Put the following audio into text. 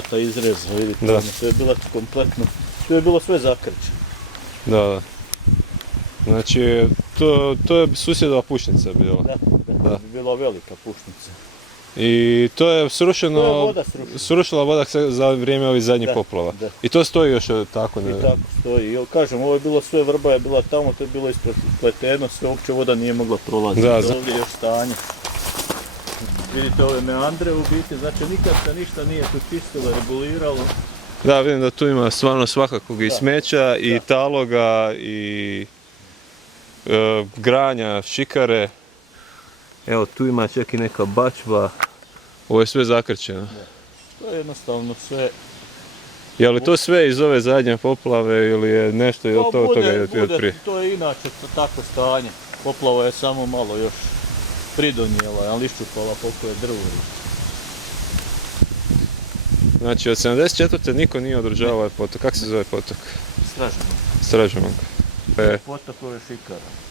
Ta izreza, vidite, Da. to je bilo kompletno, to je bilo sve zakrčeno. Da. Znači, to je susjedova pušnica bila. Da, bi bila velika pušnica. I to je srušeno, To je voda srušena. srušila voda za vrijeme ovih zadnjih Da, poplava. da. I to stoji još tako. I tako stoji. Jel kažem, ovo je bilo sve, vrba je bila tamo, to je bilo ispleteno, sve uopće voda nije mogla prolaziti. Da, Ovdje je još stanje. Vidite ove meandre u biti, znači nikad se ništa nije tu čistilo, reguliralo. Da, vidim da tu ima stvarno svakakvog i Da. smeća, i Da. taloga, i granja, šikare. Evo, tu ima čak i neka bačva. Ovo je sve zakrčeno. To je jednostavno sve. Je li to sve iz ove zadnje poplave ili je nešto i od toga i od prije? To je inače takvo stanje. Poplava je samo malo još pridonijela, ali iščupala koliko je drvo. Znači, od 74. niko nije održavao ovaj potok. Kako se zove potok? Stražno. Stražamak. Potok ove šikara.